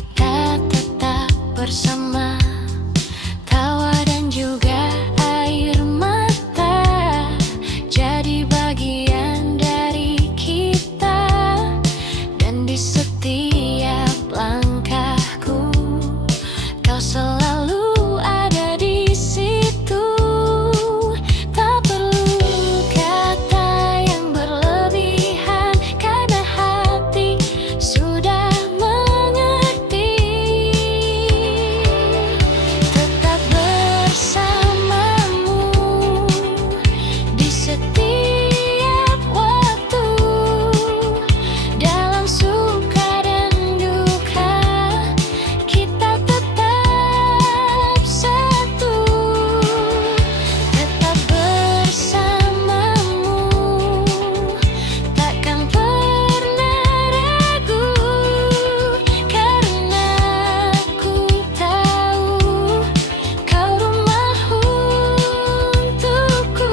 kita tetap bersama, tawa dan juga air mata jadi bagian dari kita. Dan di setiap langkahku kau selalu ada di situ. Tak perlu kata yang berlebihan, karena hati sudah mengerti. Tetap bersamamu di setiap waktu, dalam suka dan duka kita tetap satu. Tetap bersamamu, takkan pernah ragu, karena ku tahu kau rumah untukku.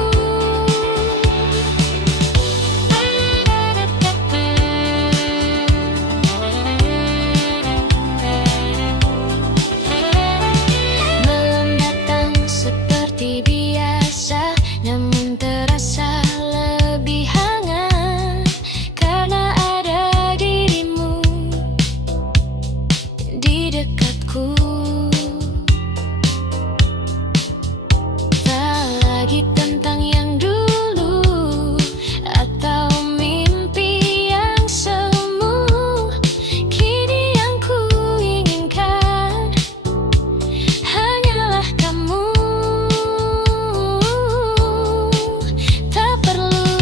Malam datang seperti biasa, namun terasa lebih hangat karena ada dirimu di dekatku. Tak lagi tentang yang dulu atau mimpi yang semu. Kini yang ku inginkan hanyalah kamu. Tak perlu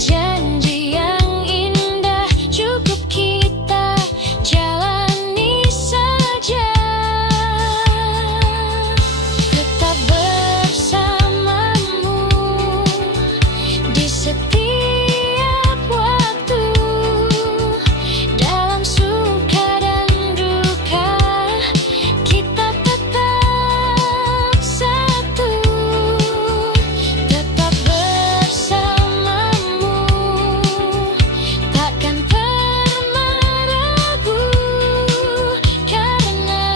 janji yang indah, cukup kita jalani saja. Tetap bersamamu di setiap waktu, dalam suka dan duka kita tetap satu. Tetap bersamamu, takkan pernah ragu, karena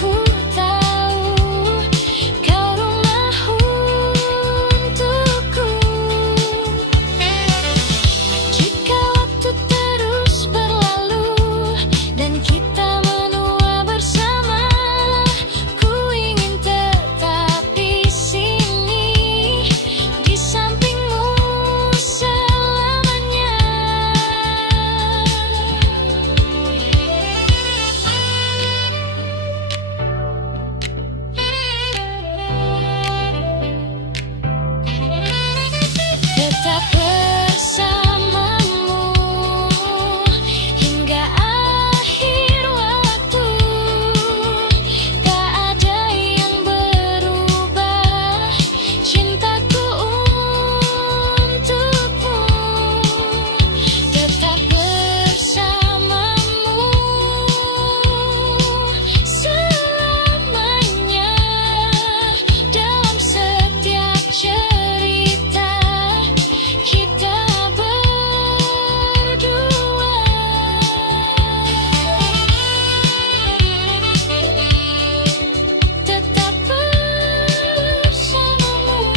ku tahu kau rumah untukku. Jika waktu terus berlalu dan kita menua bersama, ku ingin tetap di sini, di sampingmu selamanya. Tetap bersamamu hingga akhir waktu. Tak ada yang berubah, cintaku untukmu. Tetap bersamamu selamanya, dalam setiap cerita kita berdua. Tetap bersamamu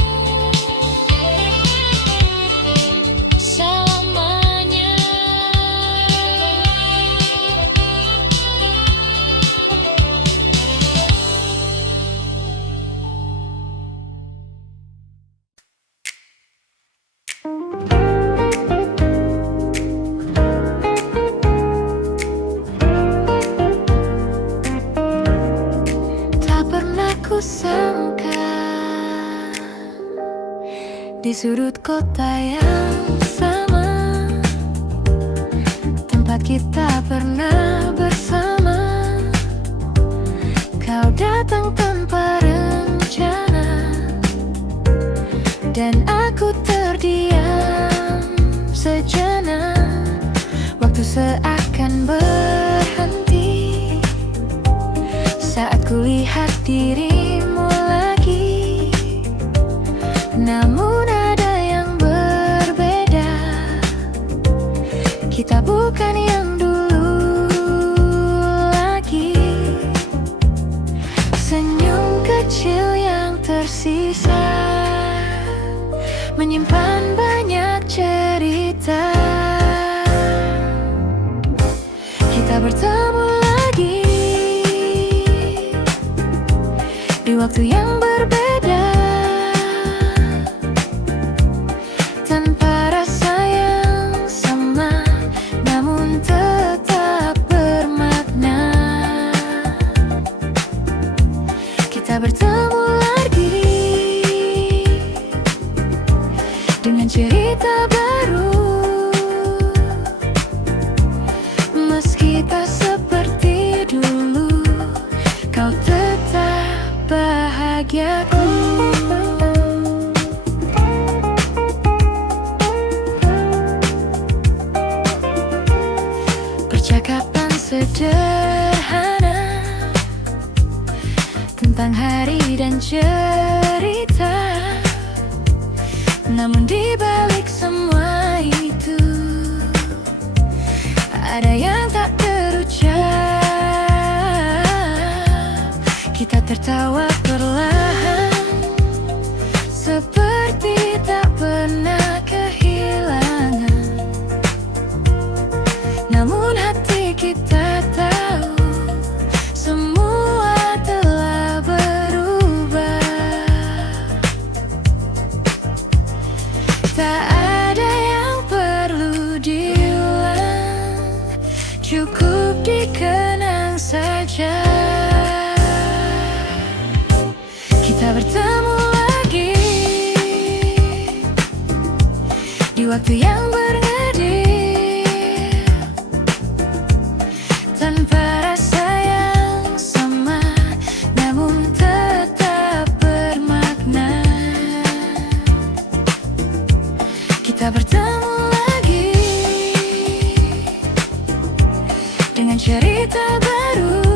selamanya. Tak pernah kusangka di sudut kota yang sama, tempat kita pernah bersama, kau datang tanpa rencana dan aku terdiam sejenak. Waktu seakan berhenti saat kulihat dirimu lagi, namun ada yang berbeda. Kita bukan yang dulu bisa menyimpan banyak cerita. Kita bertemu lagi di waktu yang berbeda, tanpa rasa yang sama, namun tetap bermakna. Kita bertemu lagi dengan cerita baru, meski tak seperti dulu, kau tetap bahagiaku. Percakapan sederhana tentang hari dan cerita, namun di balik semua itu ada yang tak terucap. Kita tertawa perlahan, seperti tak pernah kehilangan. Namun hati kita tahu semua telah berubah. Tak ada yang perlu diulang, cukup dikenang saja. Kita bertemu lagi di waktu yang bernadil, tanpa rasa yang sama, namun tetap bermakna. Kita bertemu lagi dengan cerita baru,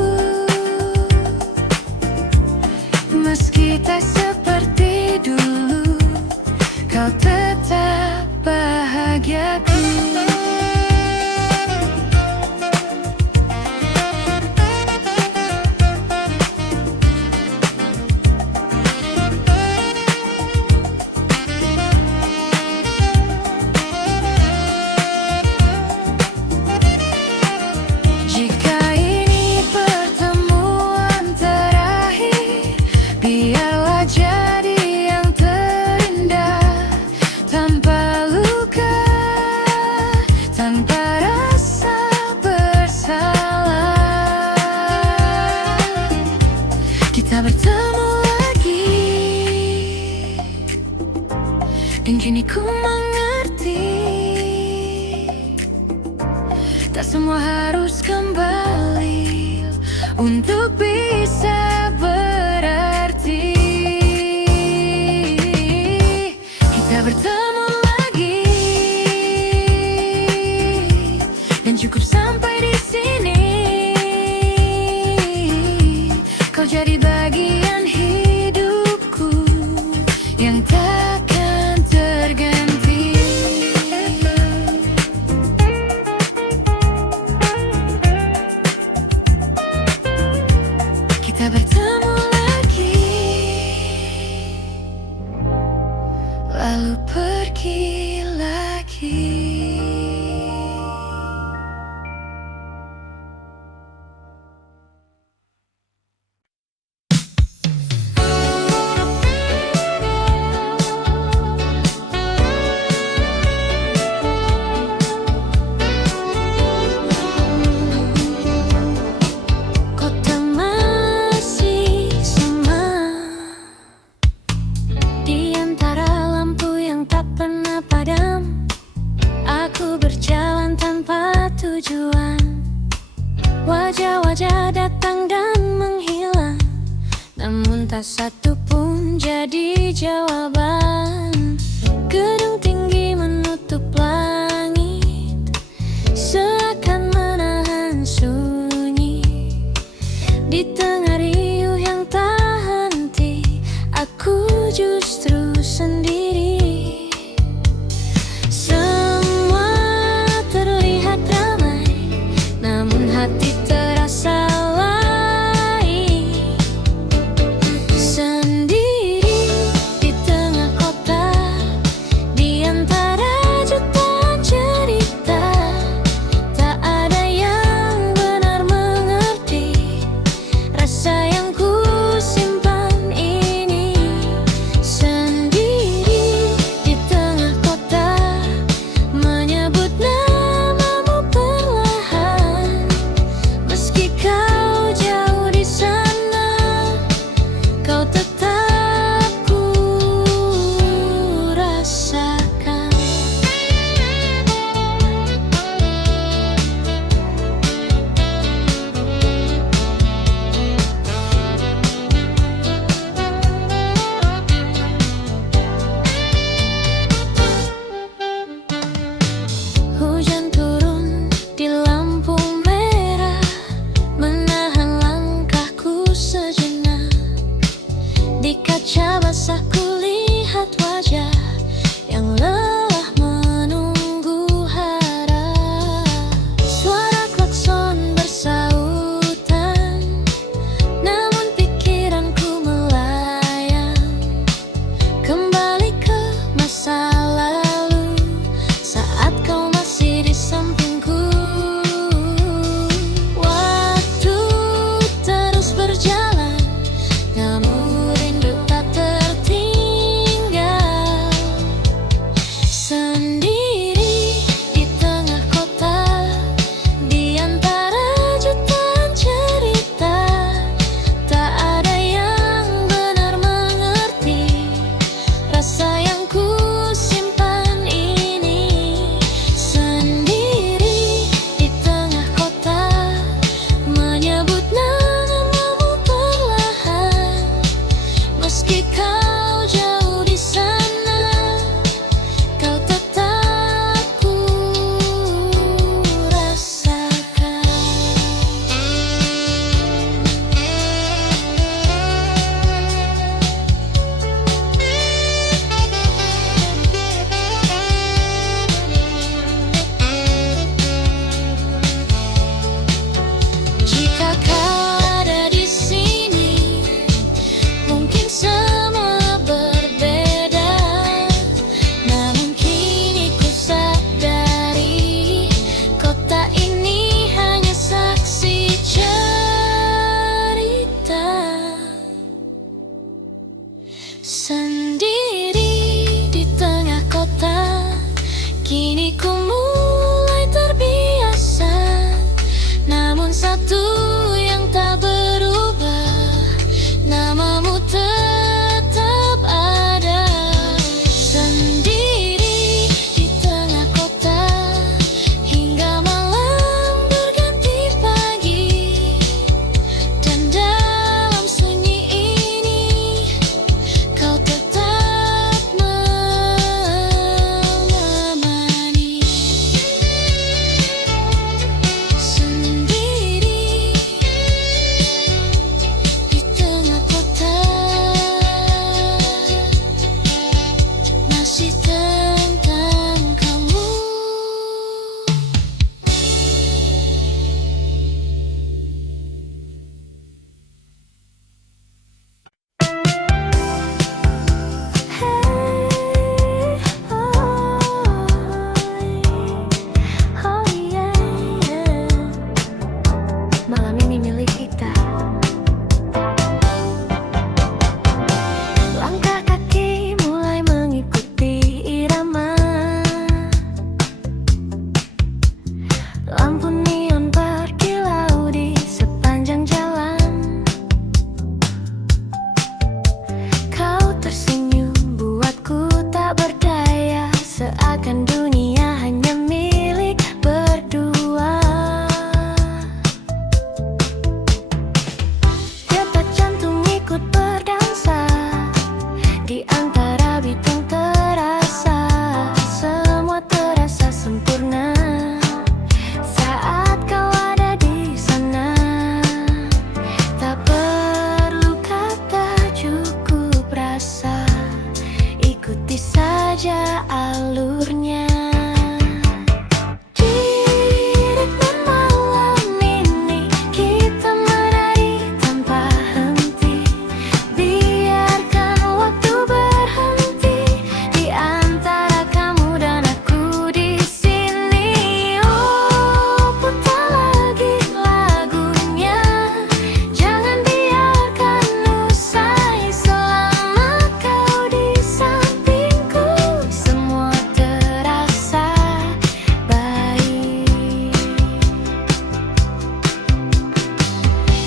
meski tak seperti dulu, kau tetap bahagiaku. Jika ini pertemuan terakhir, biarlah jadi yang terindah, tanpa luka, tanpa rasa bersalah. Kita bertemu lagi, dan kini ku mengerti, tak semua harus kembali untuk bisa berarti. Kita bertemu lagi, dan cukup sampai di sini. Kau jadi bagian hidupku yang takkan terganti. Kita bertemu lagi, lalu pergi lagi. Kota masih sama, di antara lampu yang tak pernah padam. Aku berjalan tanpa tujuan, wajah-wajah datang dan menghilang, namun tak satu pun jadi jawaban. Gedung tinggi menutup langit, seakan menahan sunyi. Di tengah riuh yang tak henti, aku justru sendiri. Semua terlihat ramai, namun hati terasa lain. Sendiri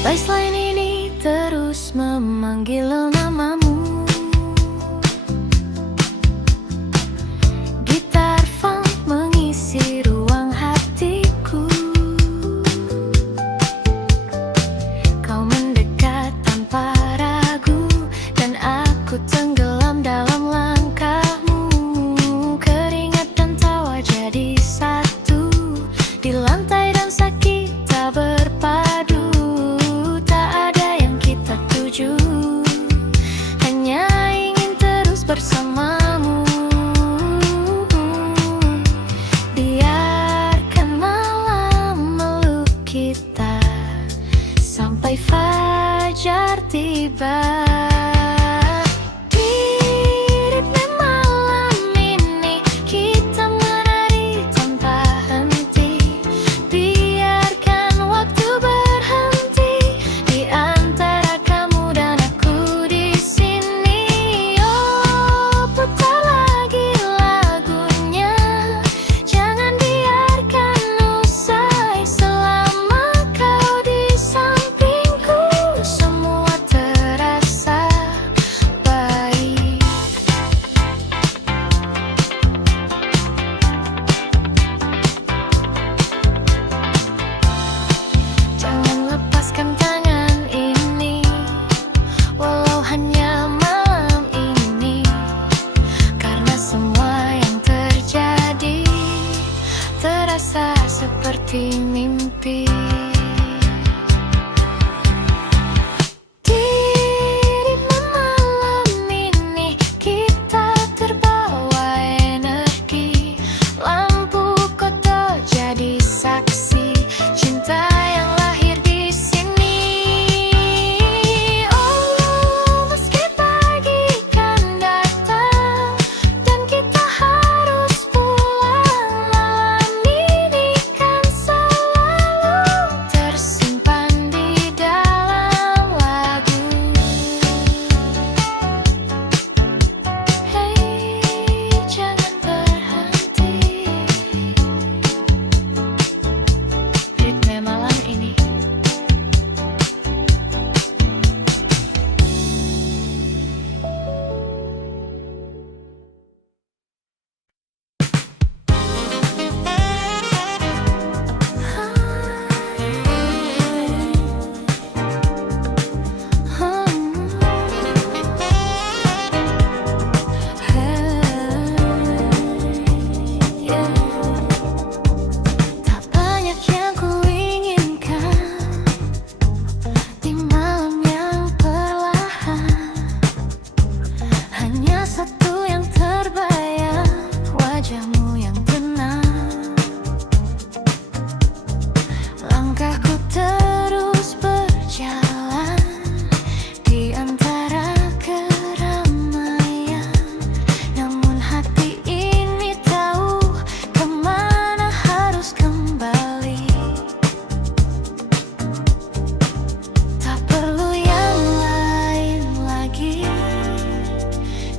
Baseline ini terus memanggil namamu. Gitar funk mengisi ruang hatiku. Kau mendekat tanpa ragu, dan aku tenggelam dalam langkahmu. Keringat dan tawa jadi satu, di lantai dansa kita berpadu. Tak ada yang kita tuju, hanya ingin terus bersamamu. Biarkan malam meluk kita sampai fajar tiba. Di ritme malam ini kita menari tanpa henti. Biarkan waktu berhenti di antara kamu dan aku di sini. Oh, putar lagi lagunya, jangan biarkan usai. Selama kau di sampingku, semua terasa baik. Jangan lepaskan tangan ini, walau hanya malam ini. Karena semua yang terjadi terasa seperti mimpi. Di ritme malam ini kita terbawa energi. Lampu kota jadi saksi cinta yang lahir di sini. Oh, meski pagi kan datang dan kita harus pulang, malam ini kan selalu tersimpan di dalam lagu. Hei, jangan berhenti. Ritme malam ini. Tak banyak yang kuinginkan di malam yang perlahan. Hanya satu yang terbayang, wajahmu yang tenang. Langkahku terus berjalan di antara keramaian. Namun hati ini tahu kemana harus kembali. Tak perlu yang lain lagi,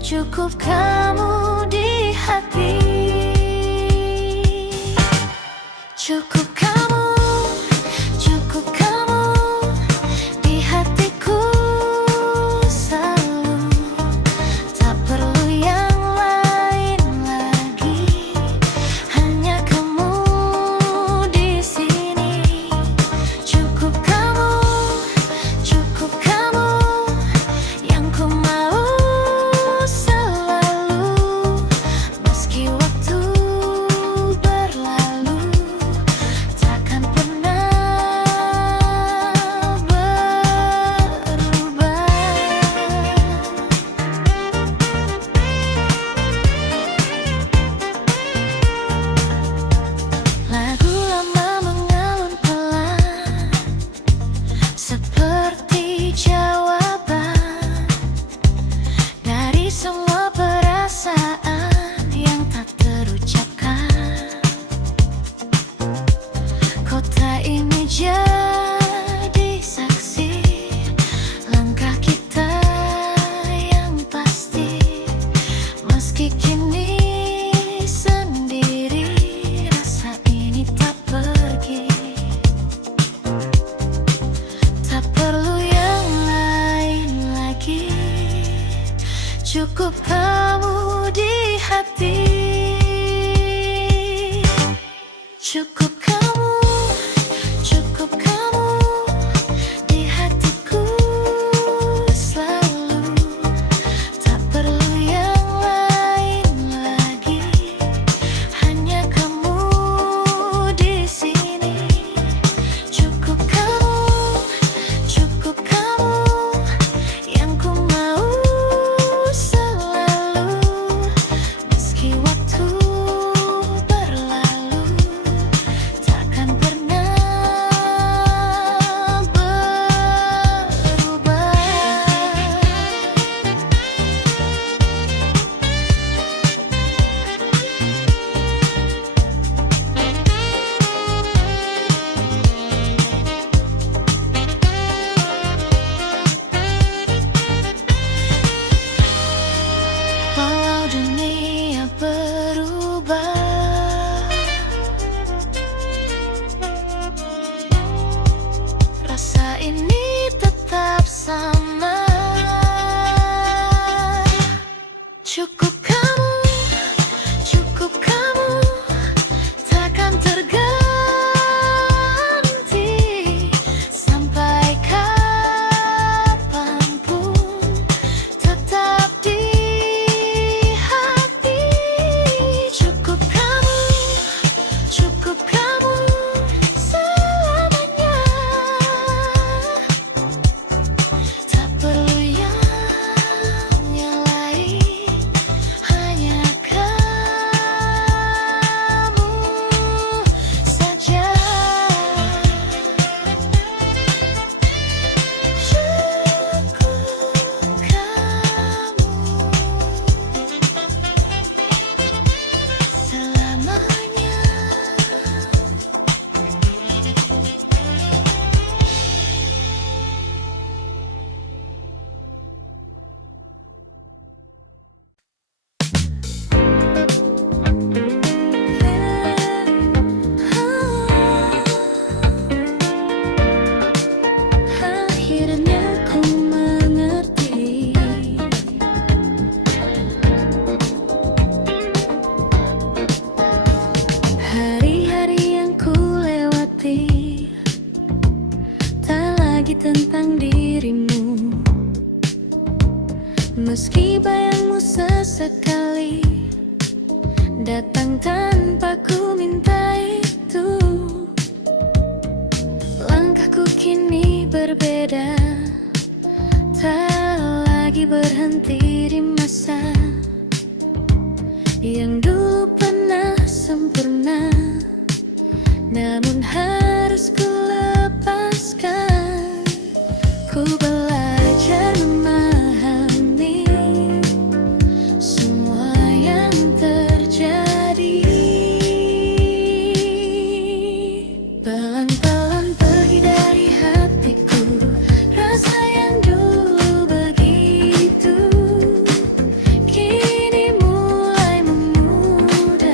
cukup kamu di hati. Cukup kamu di hatiku selalu. Tak perlu yang lain lagi, hanya kamu di sini. Cukup kamu yang ku mau selalu. Cukup kamu di hati, cukup kamu, cukup kamu di hatiku selalu. Tak perlu yang lain lagi, hanya kamu di sini. Cukup kamu yang ku mau selalu. Meski waktu berlalu, takkan pernah berubah. Walau dunia berubah, rasa ini tetap sama. Cukup kamu, takkan terganti sampai kapanpun, tetap di hati. Cukup kamu selamanya. Tak perlu yang lain, hanya kamu saja. Cukup kamu selamanya. Akhirnya ku mengerti, hari-hari yang ku lewati tak lagi tentang dirimu. Meski bayangmu sesekali datang tanpa ku minta itu, langkahku kini berbeda, tak lagi berhenti di masa yang dulu pernah sempurna, namun harus ku lepaskan. Ku belajar memahami semua yang terjadi. Pelan-pelan pergi dari hatiku rasa yang dulu begitu, kini mulai memudar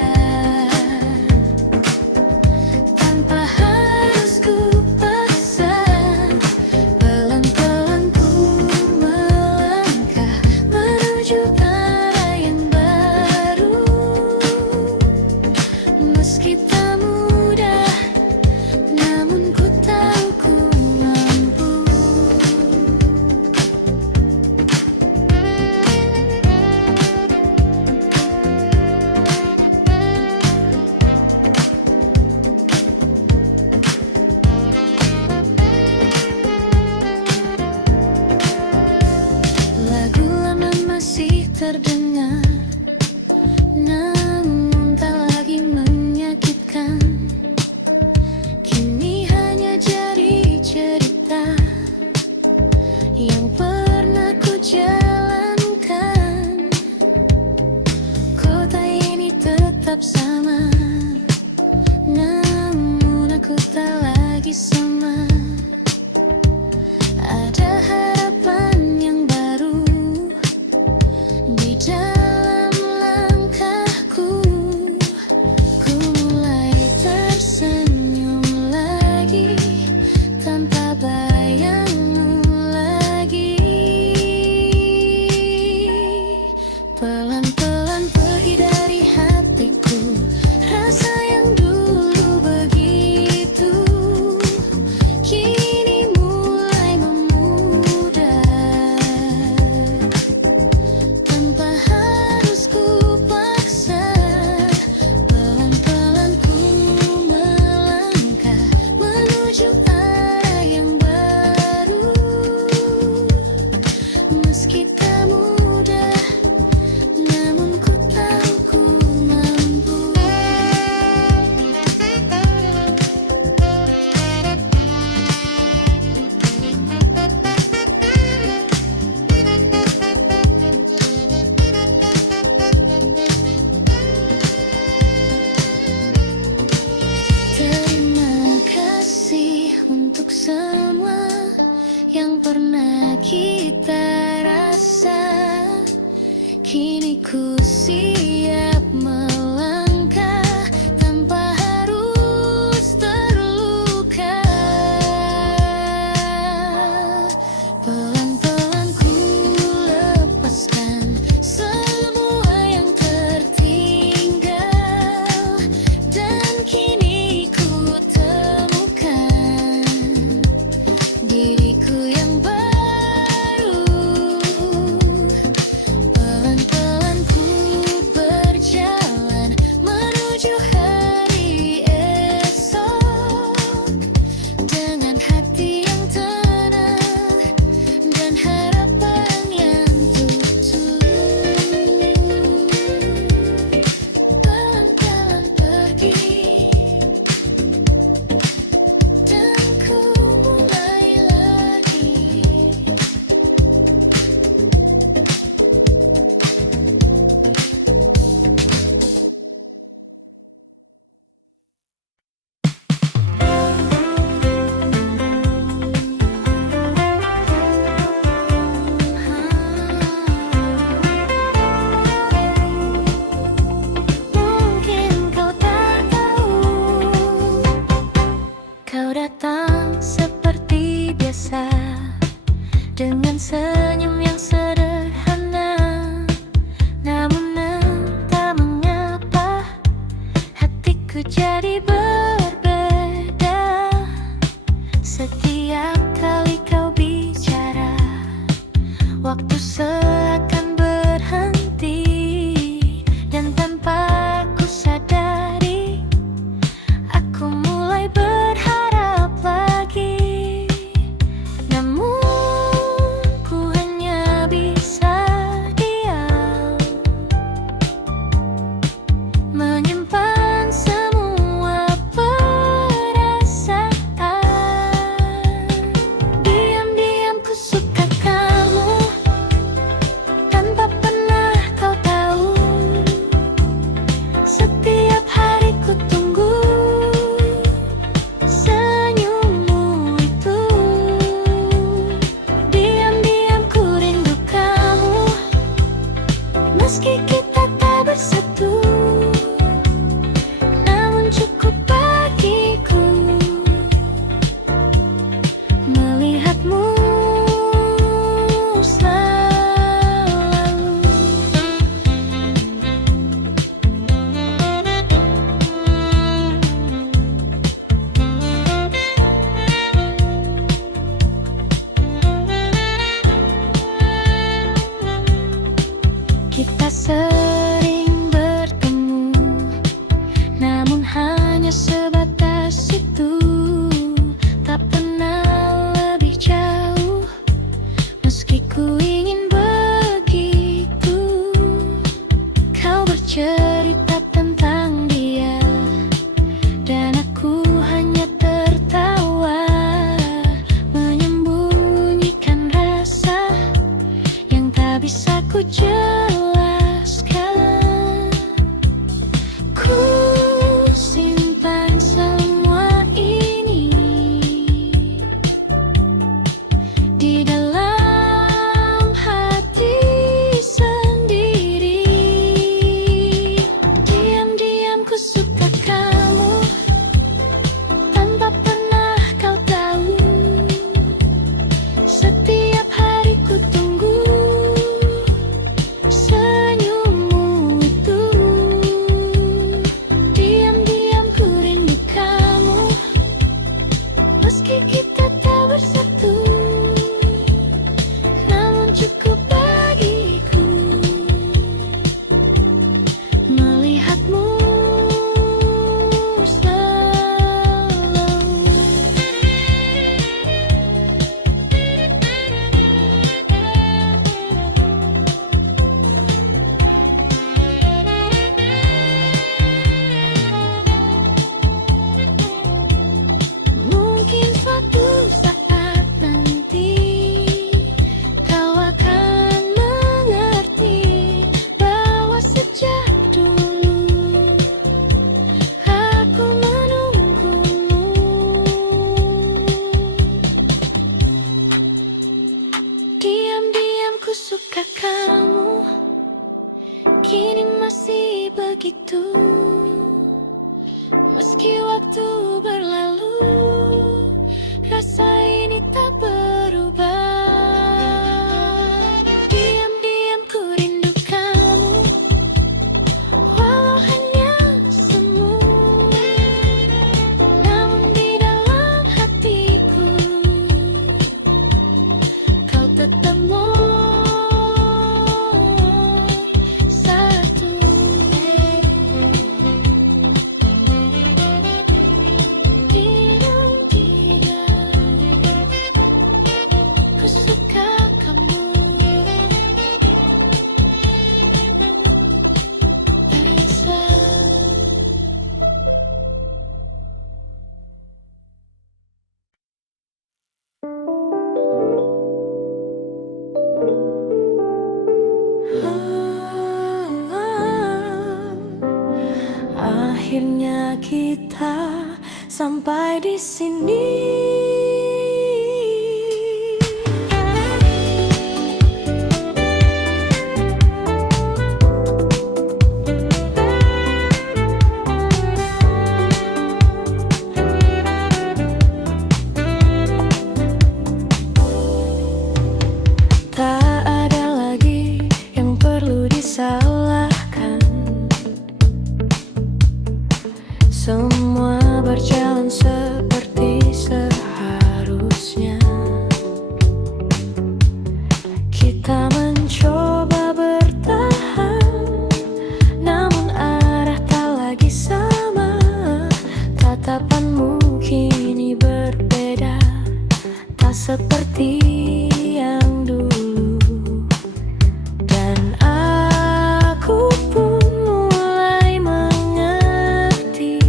tanpa harus untuk semua yang pernah kita rasa. Kini ku siap melangkah tanpa harus terluka. Pelan-pelan ku lepaskan semua yang tertinggal, dan kini ku temukan diriku yang baru. Pelan-pelan ku berjalan menuju hari esok, dengan hati yang tenang dan harapan yang tulus. Pelan-pelan pergi, dan ku mulai lagi. Mungkin kau tak tahu, kau datang seperti biasa, dengan senyum yang sederhana. Namun entah mengapa hatiku jadi berbeda. Setiap kali kau bicara, waktu seakan berhenti, dan tanpa ku sadari aku mulai berharap lagi. Namun ku hanya bisa diam, menyimpan semua perasaan. Diam-diam ku suka kamu tanpa pernah kau tahu. Setiap hari ku tunggu senyummu itu. Diam-diam ku rindu kamu, meski kita tak bersatu. Namun cukup bagiku melihatmu selalu. Kita sering bertemu, namun hanya sebatas itu. Tak pernah lebih jauh, meski ku ingin begitu. Kau bercerita tentang dia, dan aku hanya tertawa, menyembunyikan rasa yang tak bisa ku jelaskan. Ku simpan semua ini di dalam hati sendiri. Diam-diam ku suka kamu tanpa pernah kau tahu. Setiap hari ku tunggu senyummu itu. Diam-diam ku rindu kamu, meski kita tak bersatu. Namun cukup bagiku melihatmu selalu. Mungkin suatu saat Apakah kamu kini masih begitu? Meski waktu berlalu, rasa ini tak berubah. Diam-diam ku rindu kamu, walau hanya semu. Namun di dalam hatiku, kau tetap satu. Ku suka kamu, Elsa. Akhirnya kita sampai di sini. Tak ada lagi yang perlu disalahkan. Semua berjalan seperti seharusnya. Kita mencoba bertahan, namun arah tak lagi sama. Tatapanmu kini berbeda, tak seperti yang dulu. Dan aku pun mulai mengerti,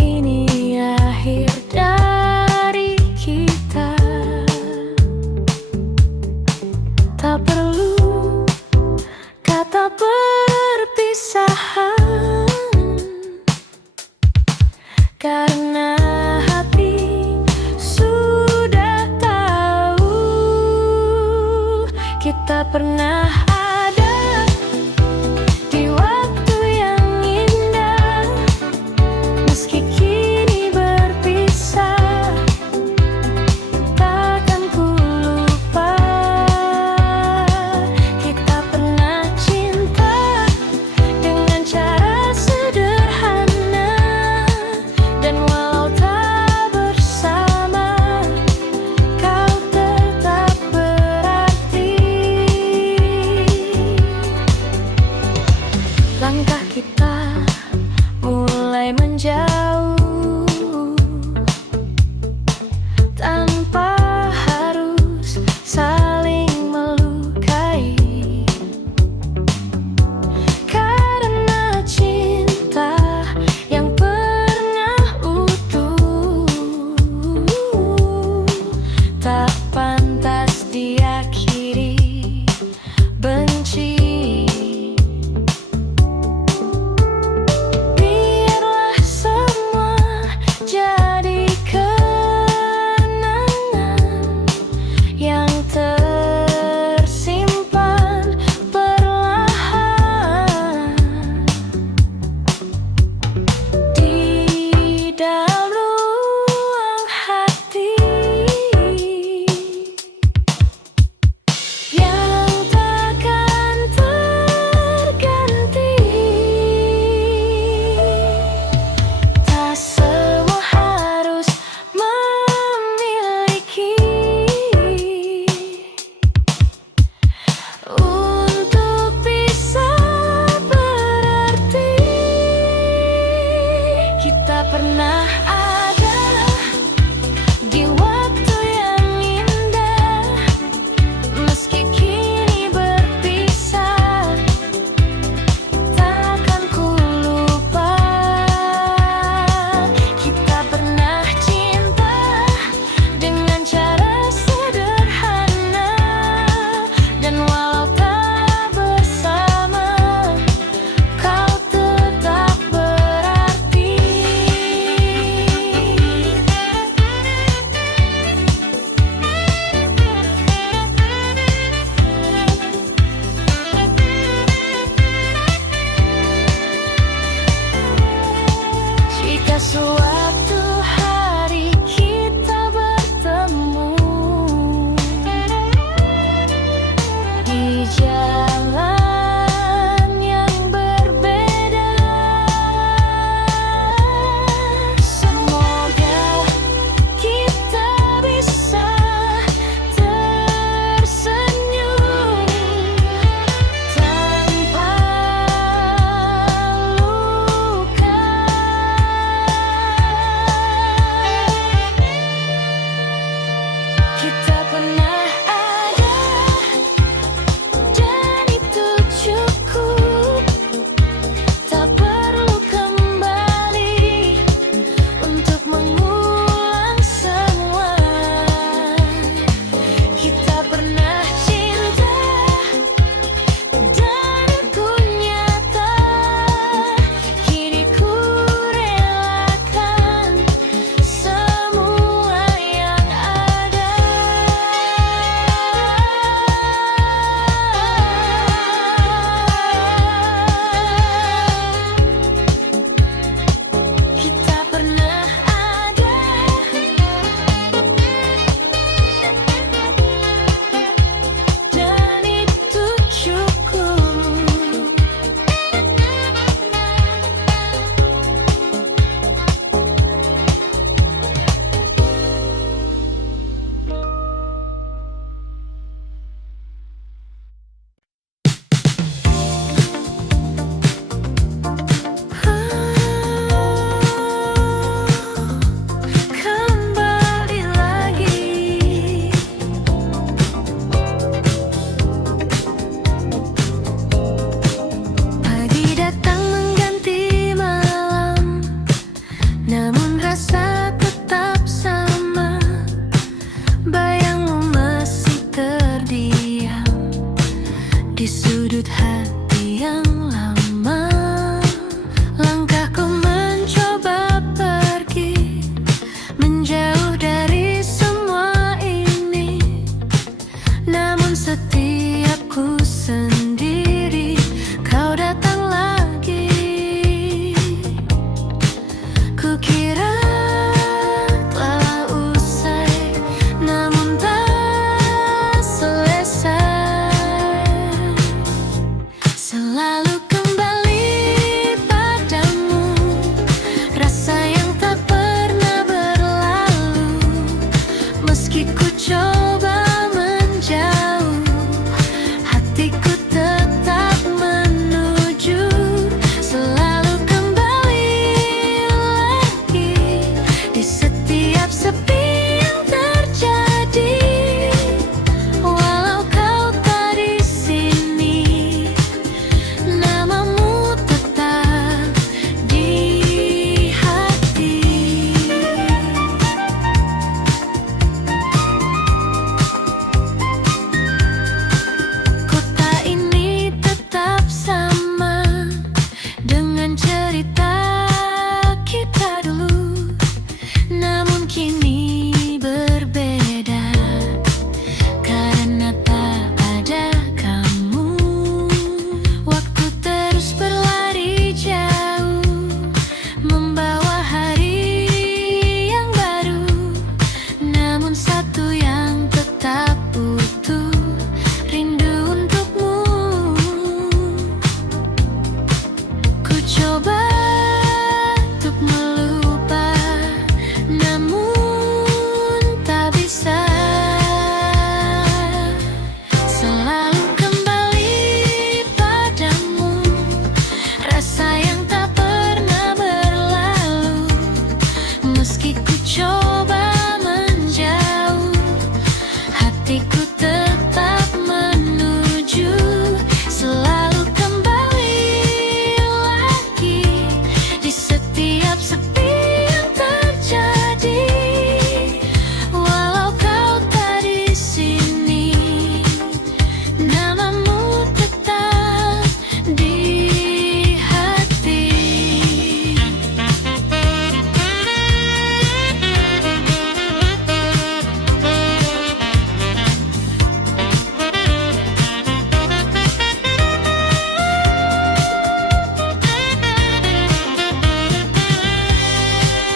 ini akhir dari kita. Tak perlu kata perpisahan, karena hati sudah tahu kita pernah ada di waktu yang indah. Meski kini berpisah, takkan ku lupa. Kita pernah cinta dengan cara sederhana, dan walau tak bersama, kau tetap berarti. coba menjauh, hatiku tetap menuju, selalu kembali lagi di setiap sepi yang terjadi. Walau kau tak di sini, namamu tetap di hati.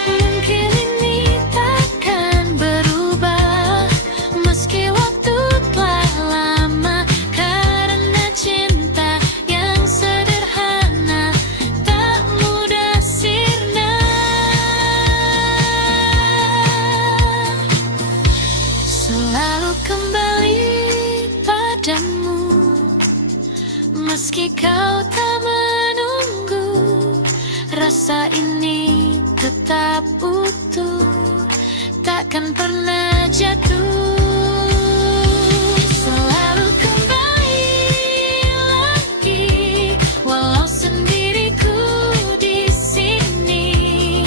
Mungkin ini takkan berubah meski waktu telah lama, karena cinta yang sederhana tak mudah sirna. Selalu kembali padamu meski kau tak menunggu, rasa ini tetap utuh, takkan pernah jatuh. Selalu kembali lagi, walau sendiriku di sini.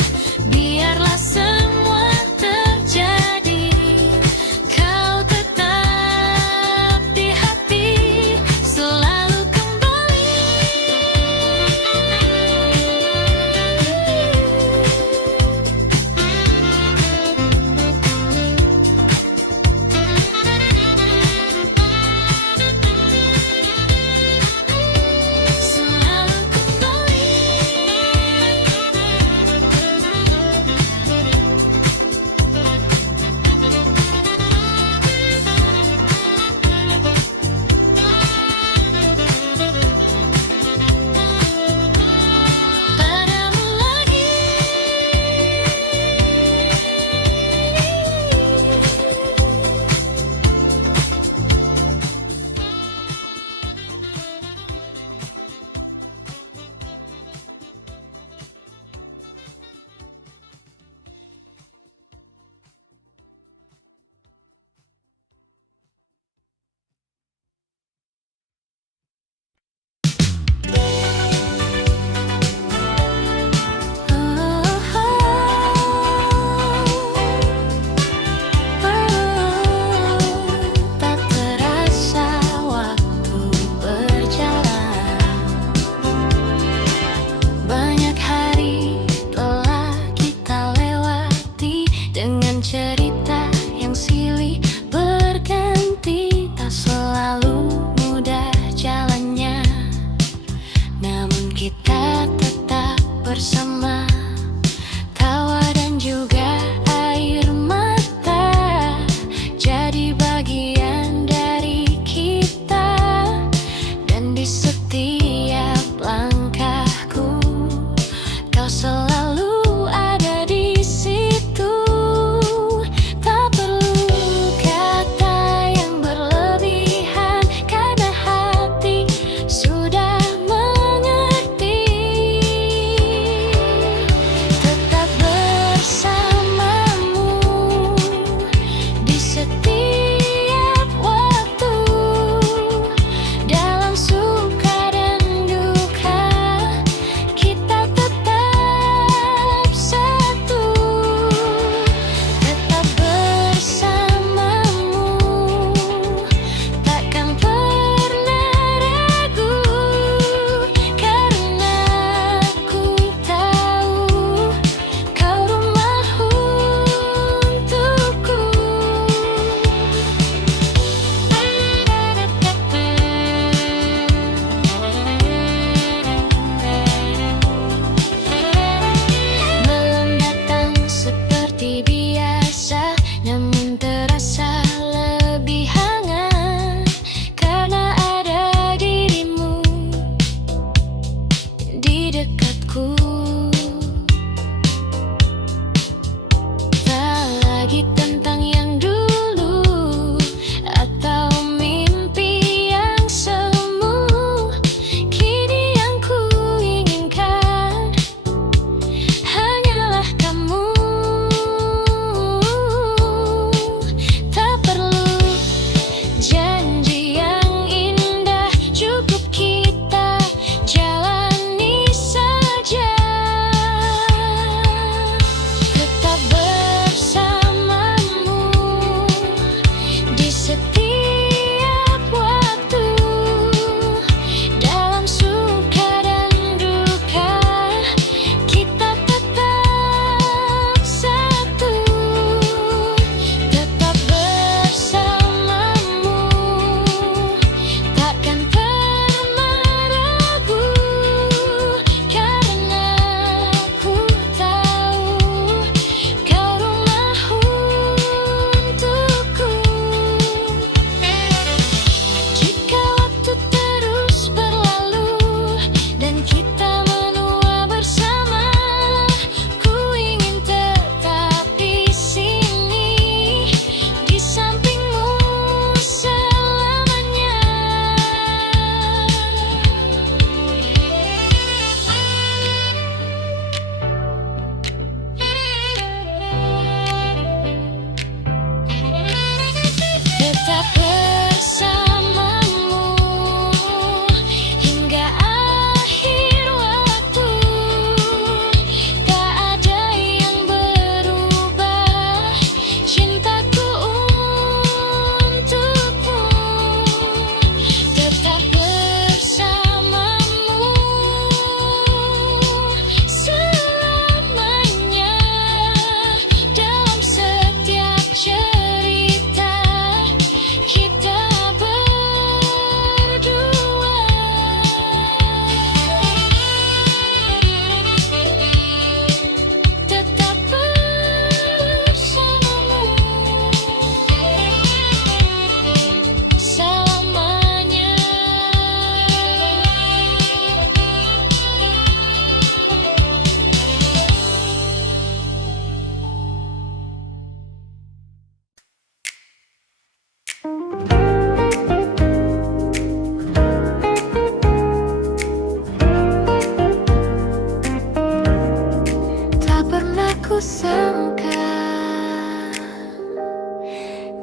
Biarlah semua terjadi, kau tetap di hati. Selalu kembali. Selalu kembali. Padamu lagi. Tak terasa waktu berjalan, banyak hari telah kita lewati dengan cerita yang silih berganti. Tak selalu mudah jalannya, namun kita tetap bersama. Tawa dan juga air mata jadi bagian dari kita, dan di setiap langkahku kau selalu ada di situ. Tak perlu kata yang berlebihan, karena hati sudah mengerti. Tetap bersamamu di setiap waktu, dalam suka dan duka kita tetap satu. Tetap bersamamu, takkan pernah ragu, karena ku tahu kau rumah untukku. Malam datang seperti biasa, namun terasa lebih hangat karena ada dirimu di dekatku. Tak lagi tentang yang dulu atau mimpi yang semu. Kini yang ku inginkan hanyalah kamu.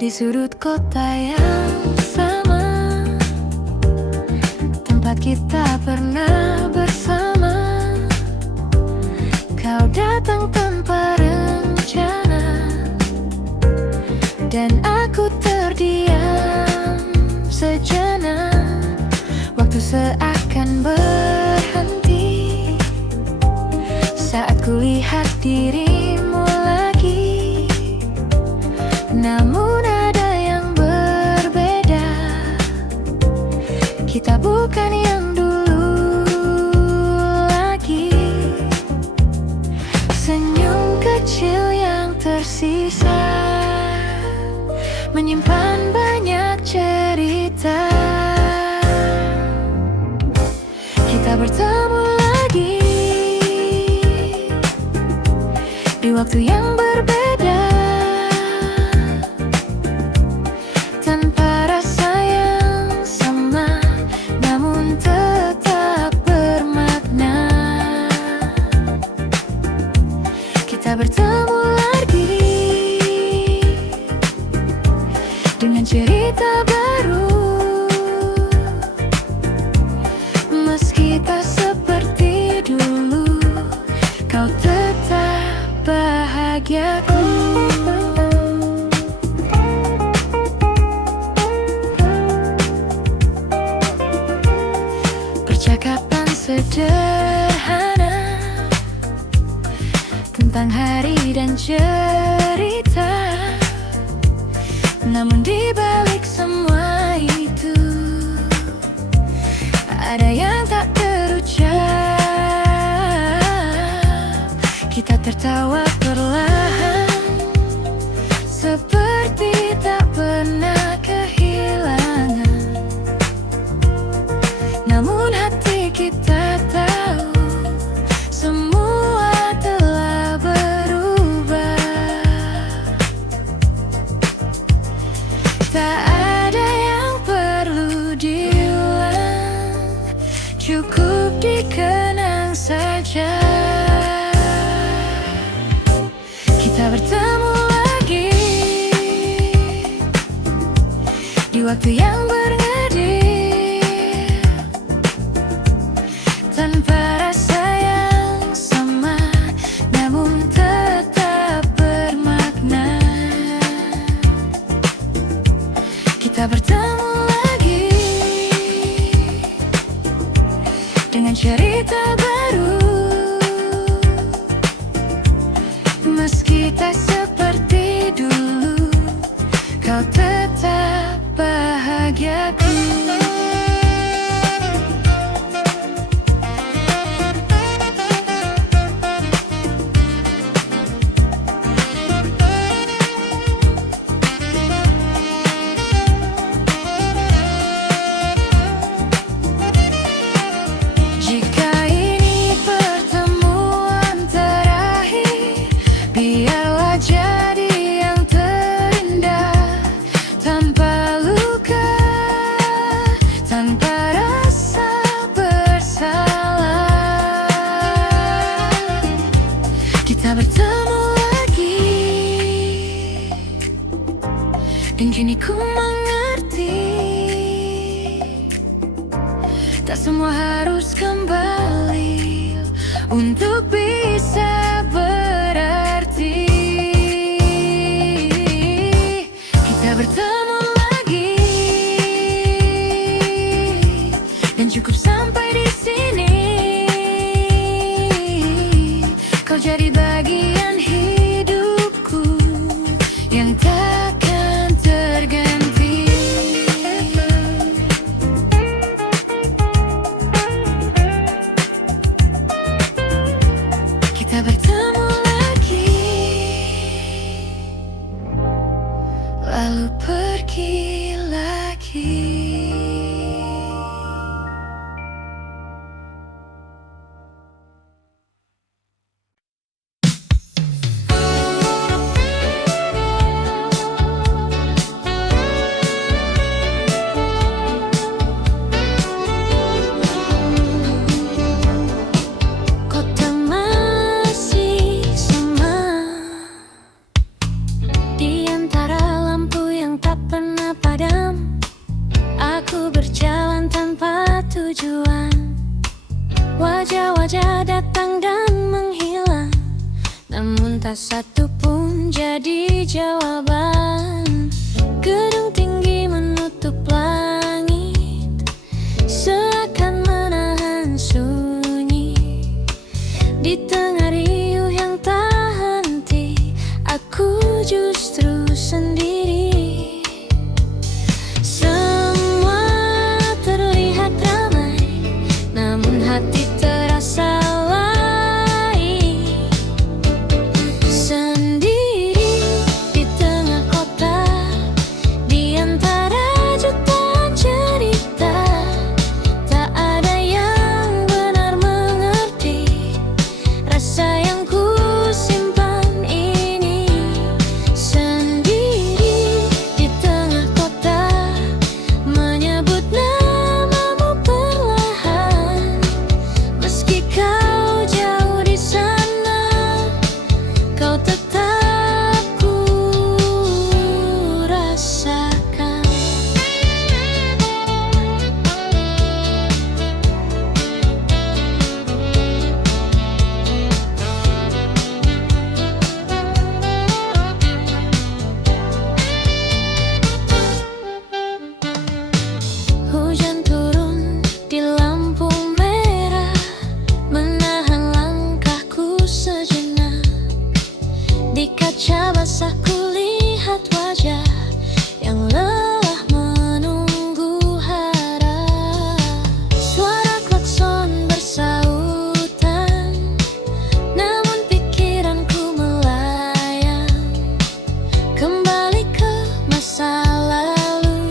di sudut kota yang sama, tempat kita pernah bersama. Kau datang tanpa rencana, dan aku terdiam sejenak. Waktu seakan berhenti saat kulihat dirimu lagi. Namun ada yang berbeda, kita bukan yang dulu lagi. Senyum kecil yang tersisa menyimpan banyak cerita. Kita bertemu lagi di waktu yang berbeda, tanpa rasa yang sama, namun tetap bermakna. Kita bertemu lagi dengan cerita baru, meski tak seperti dulu. Kau tetap bahagiaku. Percakapan sederhana tentang hari dan cerita, namun di balik semua itu ada yang tak terucap. Kita tertawa perlahan, seperti tak pernah kehilangan. Namun hati kita tahu semua telah berubah. Tak ada yang perlu diulang, cukup dikenang saja. Kita bertemu lagi di waktu yang berngedip, tanpa rasa yang sama, namun tetap bermakna. Kita bertemu lagi dengan cerita baru, meski tak seperti dulu. Kau tetap bahagiaku. Jika ini pertemuan terakhir, biarlah jadi yang terindah, tanpa luka, tanpa rasa bersalah. Kita bertemu lagi, dan kini ku mengerti, tak semua harus kembali untuk bisa berarti. Kita bertemu lagi, dan cukup sampai di sini. Kau jadi bagian hidupku yang takkan terganti. Kita bertemu lagi, lalu pergi lagi. Kota masih sama, di antara lampu yang tujuan. Wajah-wajah datang dan menghilang, namun tak satu pun jadi jawaban. Gedung tinggi menutup langit, seakan menahan sunyi. Di tengah riuh yang tak henti, aku justru sendiri. Semua terlihat ramai, namun hati terasa lain. Sendiri di tengah kota, di antara jutaan cerita, tak ada yang benar mengerti rasa yang ku simpan ini. Sendiri di tengah kota, menyebut namamu perlahan. Meski kau jauh di sana, kau tetap ku rasakan. Hujan turun di lampu merah, menahan langkahku sejenak. Di kaca basah kulihat wajah yang lelah menunggu harap. Suara klakson bersautan, namun pikiranku melayang kembali ke masa lalu,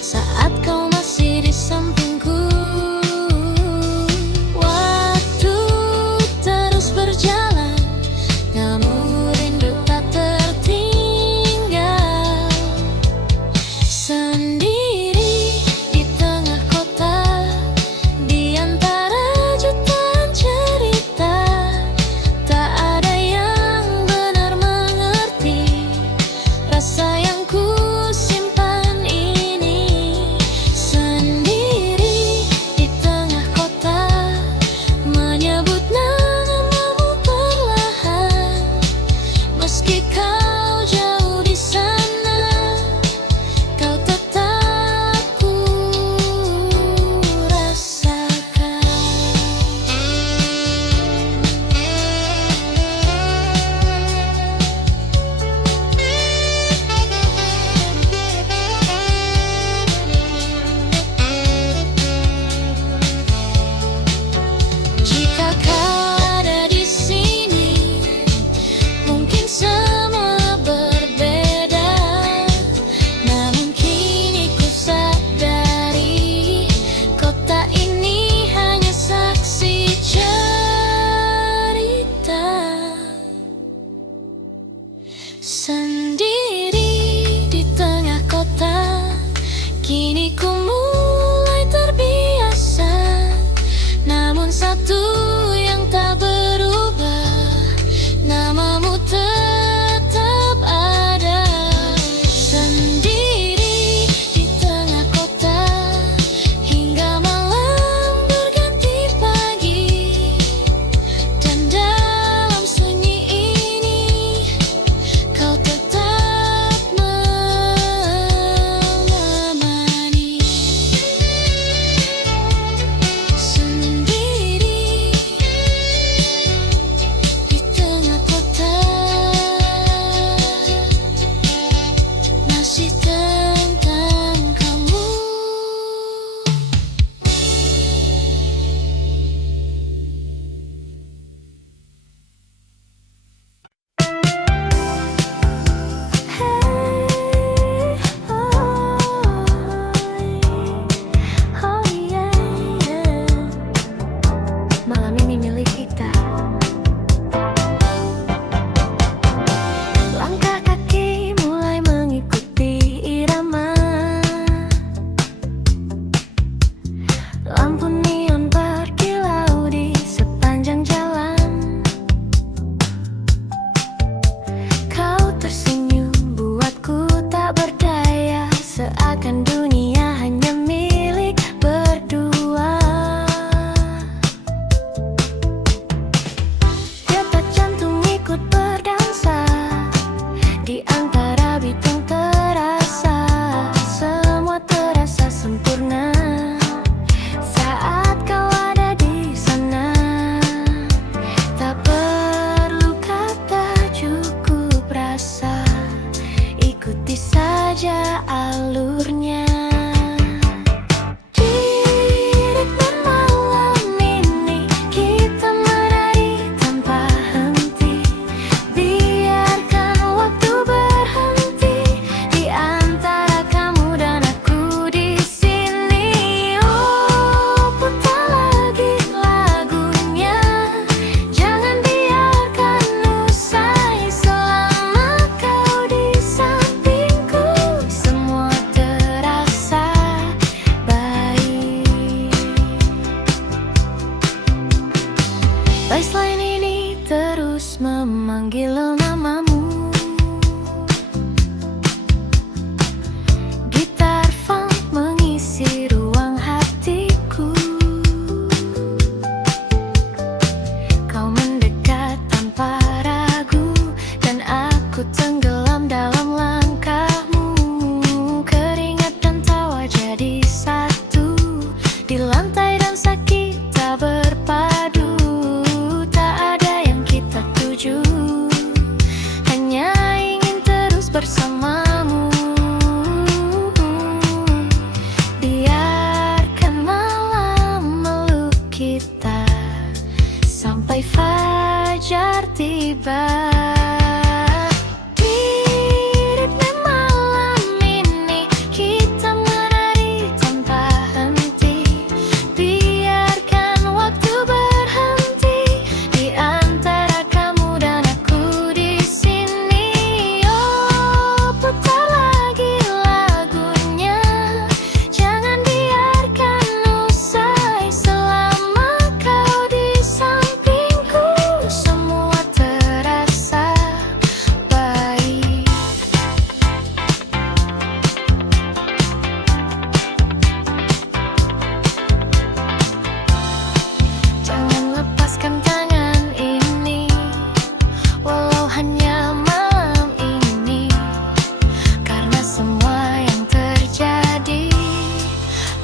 saat kau masih di sampingku. Waktu terus berjalan, namun rindu tak tertinggal. Sendiri di tengah kota, di antara jutaan cerita, tak ada yang benar mengerti rasa yang ku simpan ini. Sendiri di tengah kota, menyebut namamu perlahan. Meski kau jauh di sana, kau tetap ku rasakan. Jika kau ada di sini, mungkin semua berbeda. Namun kini ku sadari, kota ini hanya saksi cerita. Sendiri di tengah kota, kini ku mulai terbiasa. Namun satu yang tak berubah, namamu tetap ada. Sendiri di tengah kota, hingga malam berganti pagi. Dan dalam sunyi ini, kau tetap Di antara bintang terasa, semua terasa sempurna saat kau ada di sana. Tak perlu kata, cukup rasa, ikuti saja alurnya. Baseline ini terus memanggil namamu. Gitar funk mengisi ruang hatiku. Kau mendekat tanpa ragu, dan aku tenggelam dalam langkahmu. Keringat dan tawa jadi satu, di lantai dansa kita berpadu. Hanya ingin terus bersamamu. Biarkan malam meluk kita sampai fajar tiba.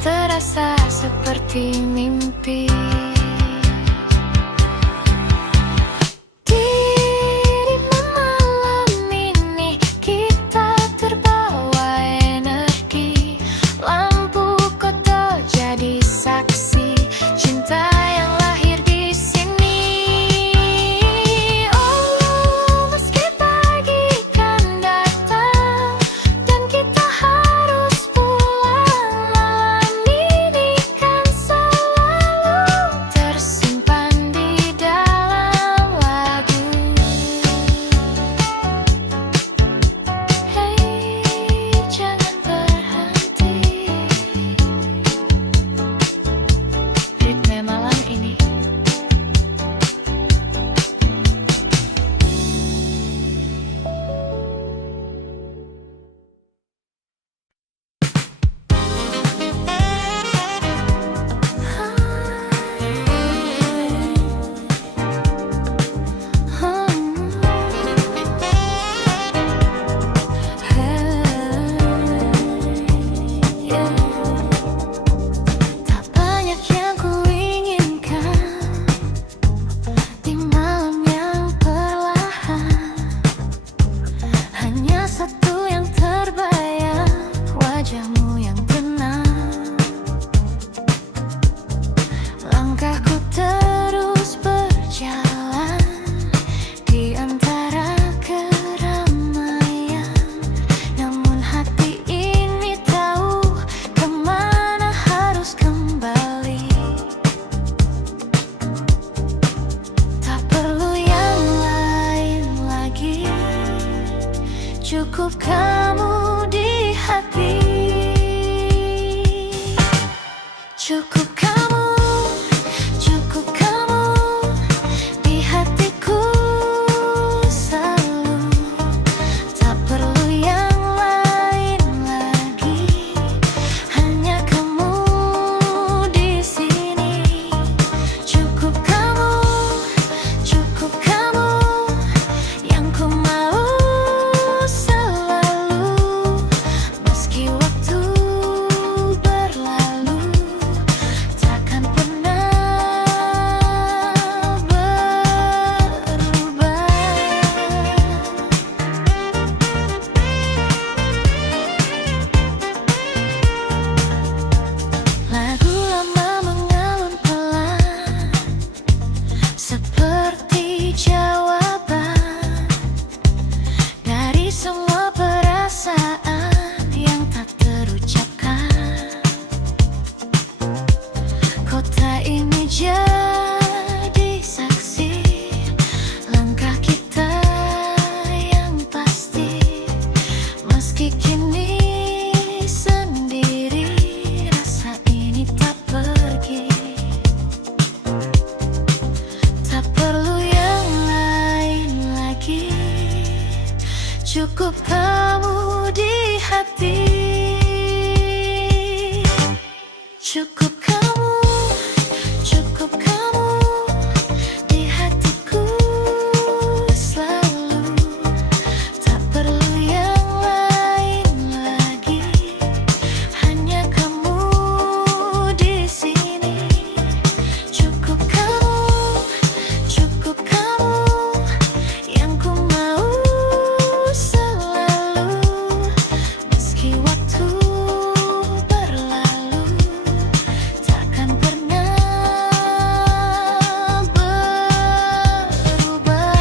Terasa seperti mimpi. Di malam ini kita terbawa energi. Lampu kota jadi saksi cinta yang lahir di sini. Oh, meski pagi kan datang dan kita harus pulang, malam ini kan selalu tersimpan di dalam lagu. Hei, jangan berhenti. Ritme malam ini. Tak banyak yang kuinginkan di malam yang perlahan. Hanya satu yang terbayang, wajahmu yang tenang. Langkahku terus berjalan di antara keramaian, namun hati ini tahu kemana harus kembali. Tak perlu yang lain lagi, cukup kamu di hati. Cukup kamu di hatiku selalu. Tak perlu yang lain lagi, hanya kamu di sini. Cukup kamu yang ku mau Cukup kamu di hati, cukup kamu, cukup kamu di hatiku selalu. Tak perlu yang lain lagi, hanya kamu di sini. Cukup kamu yang ku mau selalu. Meski waktu berlalu, takkan pernah berubah.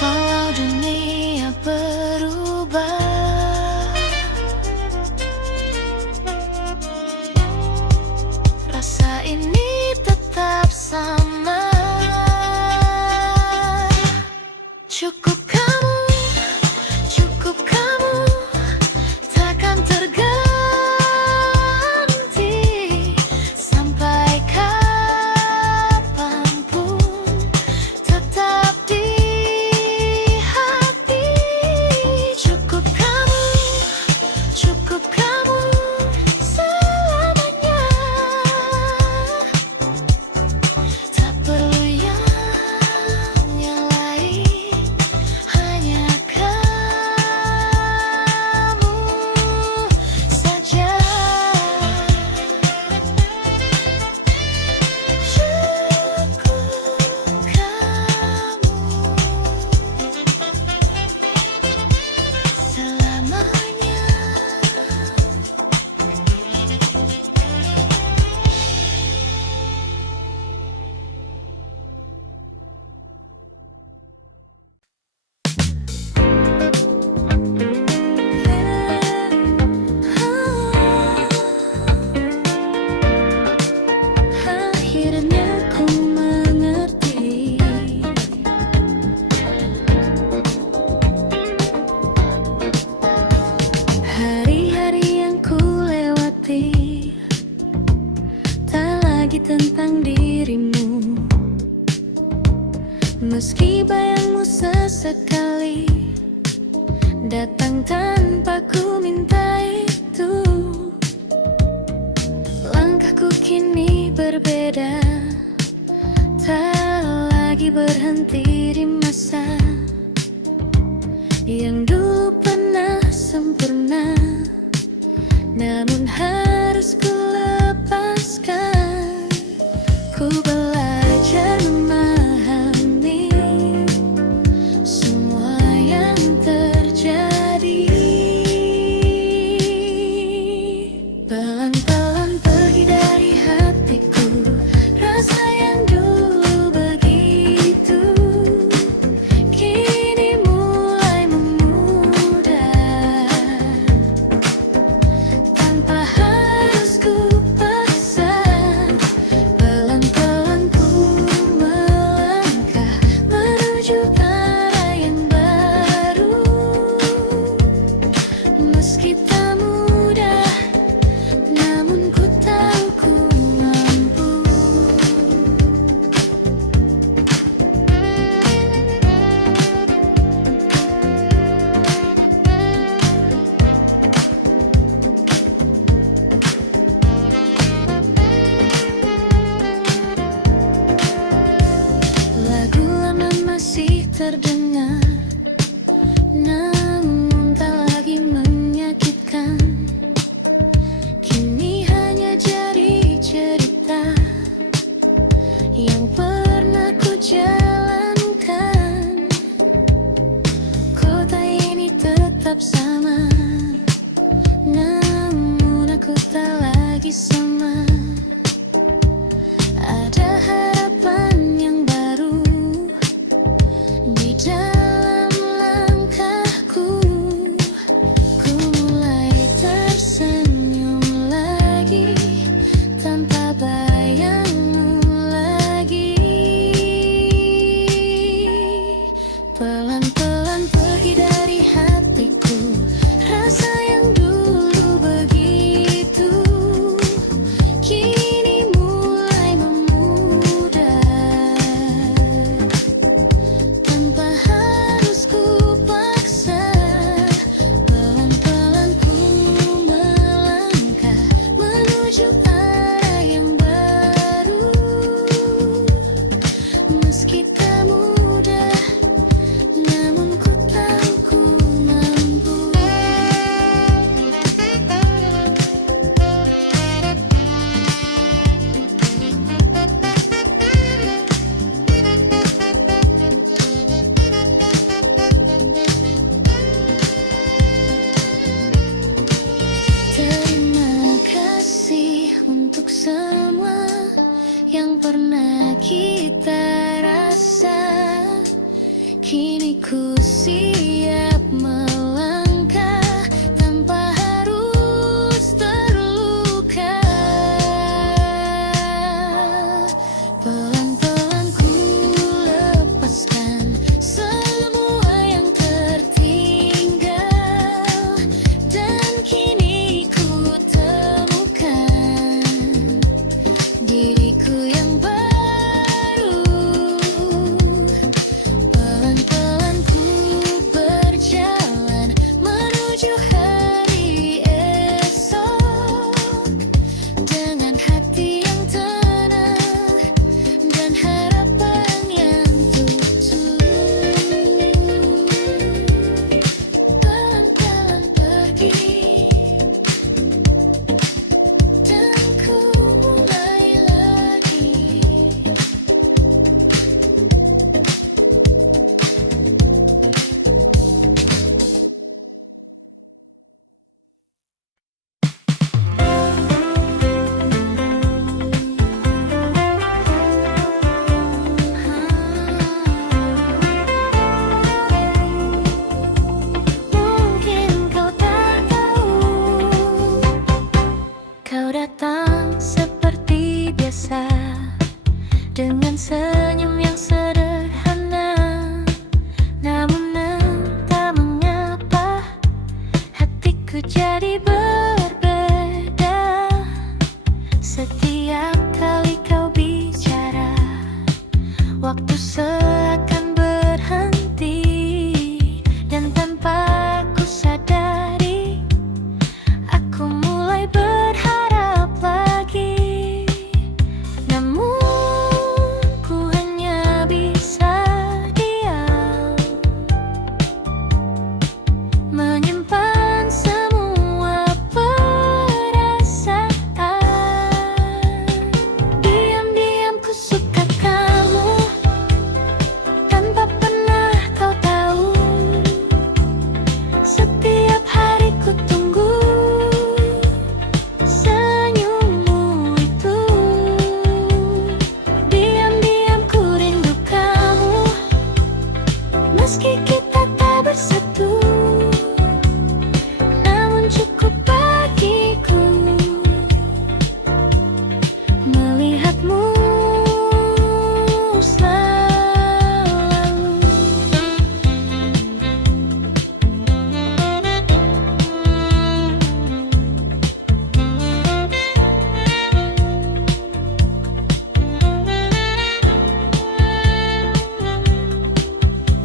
Walau dunia berubah, rasa ini tetap sama. Cukup kamu, takkan terganti sampai kapanpun, tetap di hati. Cukup kamu selamanya. Tak perlu yang lain, hanya kamu saja. Cukup kamu selamanya. Akhirnya ku mengerti, hari-hari yang ku lewati tak lagi tentang dirimu. Meski bayangmu sesekali datang tanpa ku minta itu, langkahku kini berbeda, tak lagi berhenti di masa yang dulu pernah sempurna, namun harus ku lepaskan. Ku belajar memahami semua yang terjadi. Pelan-pelan pergi dari hatiku rasa yang dulu begitu, kini mulai memudar tanpa harus ku paksa. Pelan-pelan ku melangkah menuju arah yang baru. Meski tak mudah, namun ku tahu ku mampu. Lagu lama masih terdengar, namun tak lagi menyakitkan. Kini hanya jadi cerita yang pernah ku jalankan. Kota ini tetap sama, namun aku tak lagi sama. Ada harapan yang baru di dalam langkahku. Ku mulai tersenyum lagi tanpa bayangmu lagi. Pelan-pelan pergi dari hatiku, rasa yang dulu begitu kini mulai memudar. Tanpa harus ku paksa, pelan-pelan ku melangkah menuju arah yang baru. Meski tak mudah, namun ku tahu ku mampu. Terima kasih untuk semua yang pernah kita rasa. Kini ku siap melangkah tanpa harus terluka. Pelan-pelan ku lepaskan semua yang tertinggal, dan kini ku temukan diriku yang baru. Pelan-pelan ku berjalan menuju hari esok dengan hati yang tenang dan harapan yang tulus. Pelan-pelan pergi dan ku mulai lagi. Mungkin kau tak tahu, kau datang seperti biasa dengan senyum yang sederhana. Namun entah mengapa hatiku jadi berbeda. Setiap kali kau bicara, waktu seakan berhenti, dan tanpa ku sadari aku mulai berharap lagi. Namun ku hanya bisa diam, menyimpan semua perasaan. Diam-diam ku suka kamu tanpa pernah kau tahu. Setiap hari ku tunggu senyummu itu. Diam-diam ku rindu kamu, meski kita tak bersatu. Namun cukup bagiku melihatmu selalu.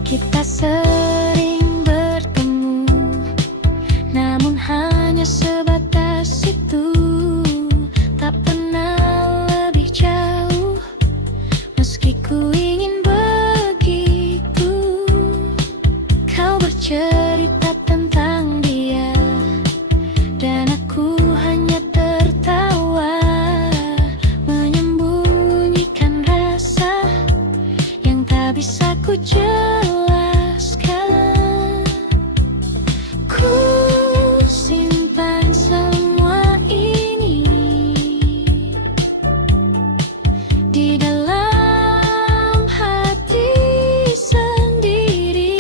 Kita sering bertemu, namun hanya sebatas itu. Tak pernah lebih jauh, meski ku ingin begitu. Kau bercerita tentang dia, dan aku hanya tertawa, menyembunyikan rasa yang tak bisa ku jelaskan. Ku simpan semua ini di dalam hati sendiri.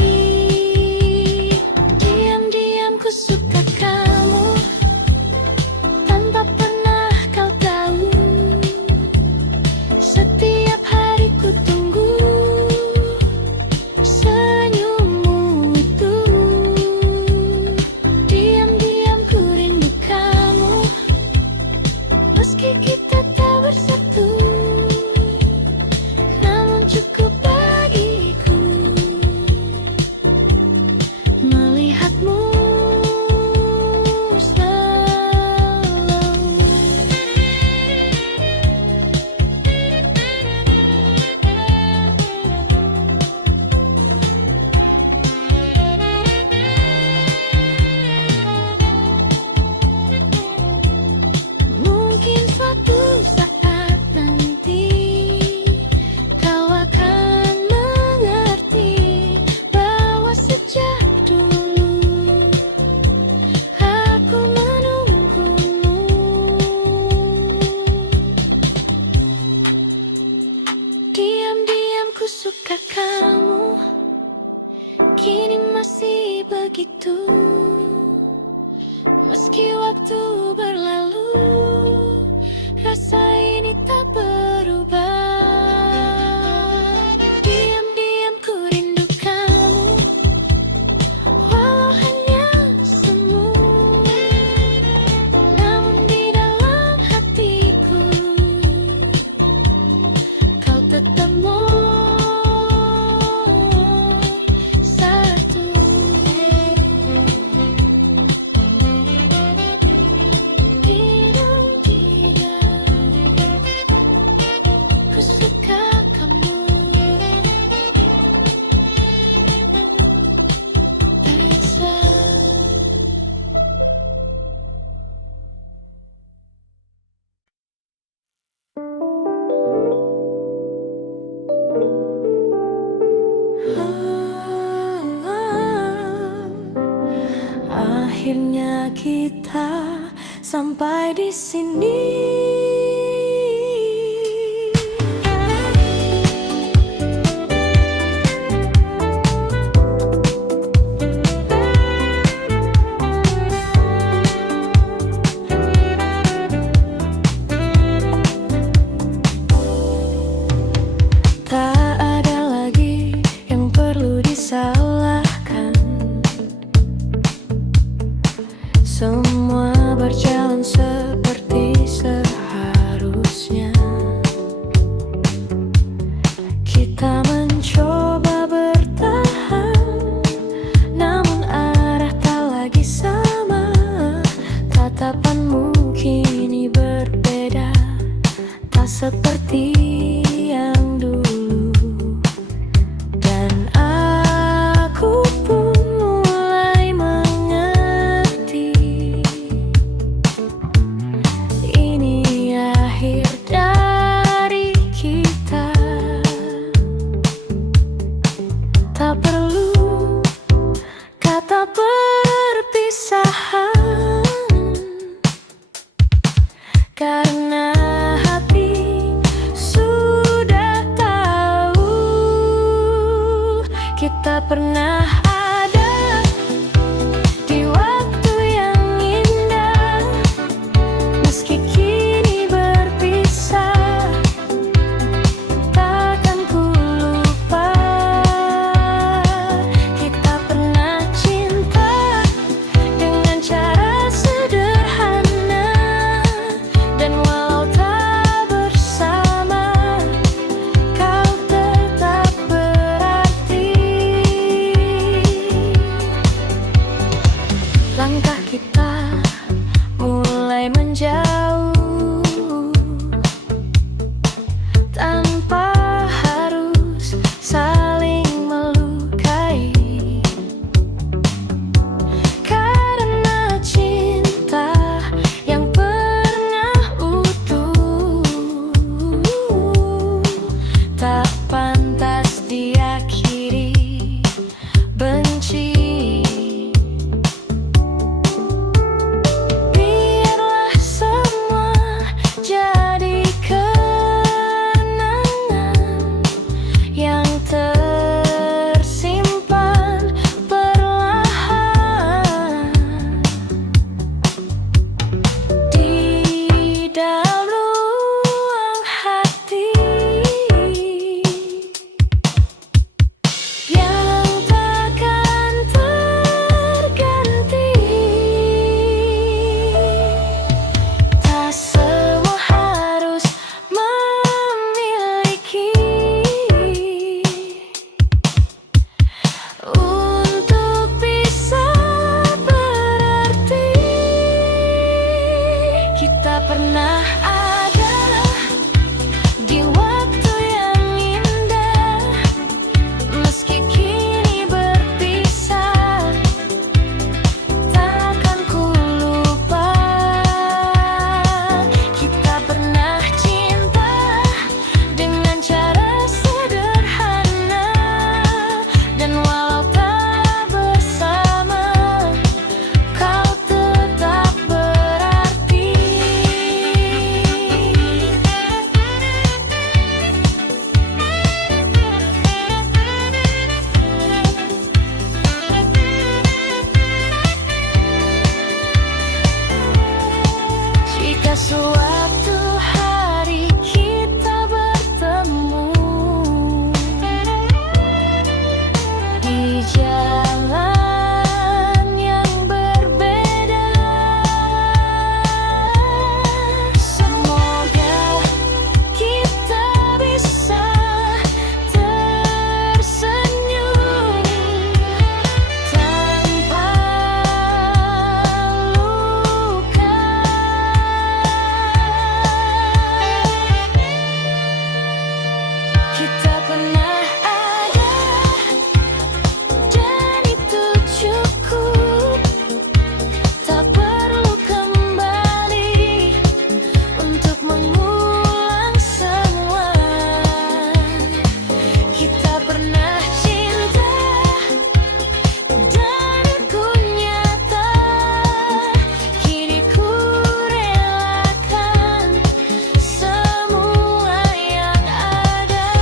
begitu. Meski waktu berlalu, rasa ini tak berubah. Diam-diam ku rindu kamu, walau hanya semu. Namun di dalam hatiku, kau tetap satu. Ku suka kamu, tak bisa. Akhirnya kita sampai di sini. Tak ada lagi yang perlu disalahkan. Semua berjalan seperti seharusnya. Suatu hari kita bertemu di jalan yang berbeda. Semoga kita bisa tersenyum tanpa luka. Kita pernah ada dan itu cukup. Tak perlu kembali untuk mengulang semua. Kita pernah cinta dan aku nyata. Kini ku relakan semua yang ada.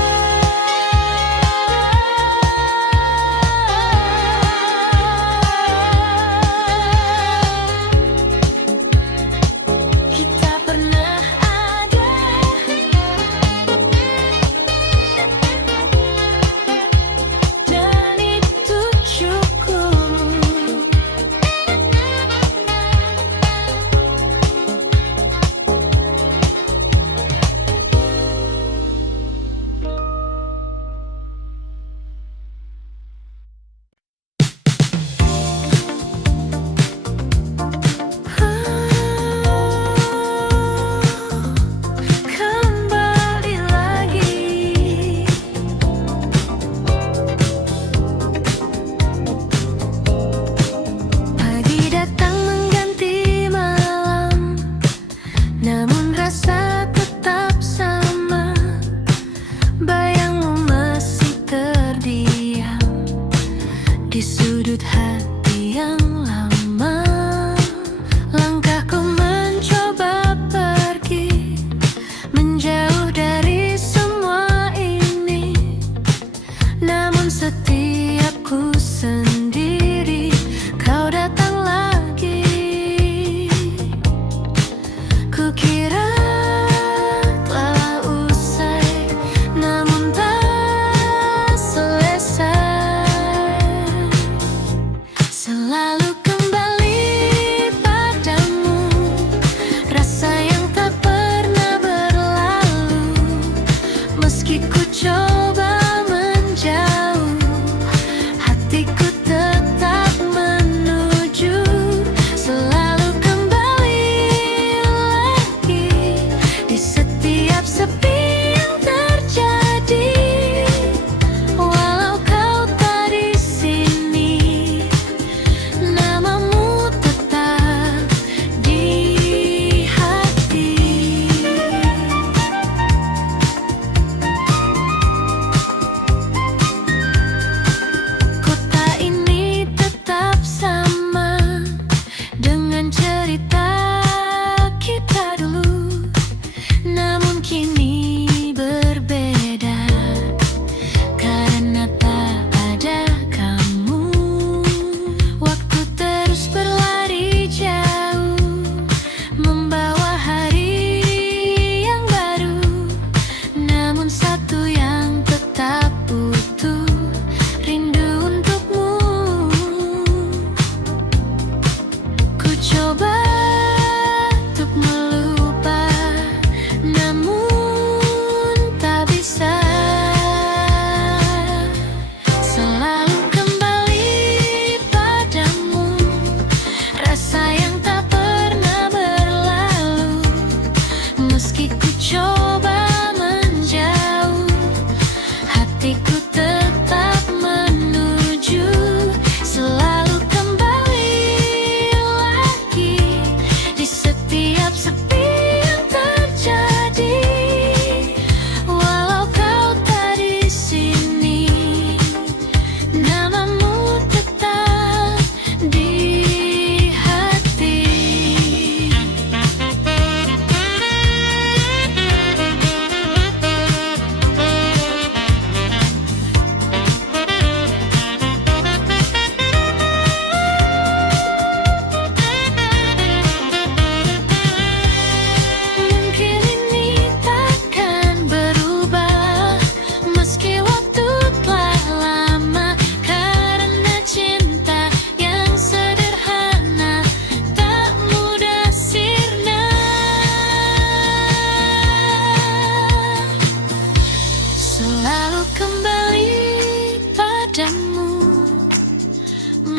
Kita pernah ada dan itu cukup. Kembali lagi. Pagi datang mengganti malam, namun rasa tetap sama. Bayangmu masih terdiam di sudut hati yang lama. Langkahku mencoba pergi, menjauh dari semua ini. Namun setiap ku sendiri, kau datang lagi. Kukira telah usai, namun tak selesai. Selalu kembali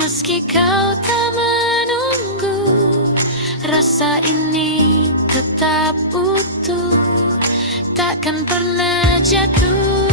Meski kau tak menunggu, rasa ini tetap utuh, takkan pernah jatuh.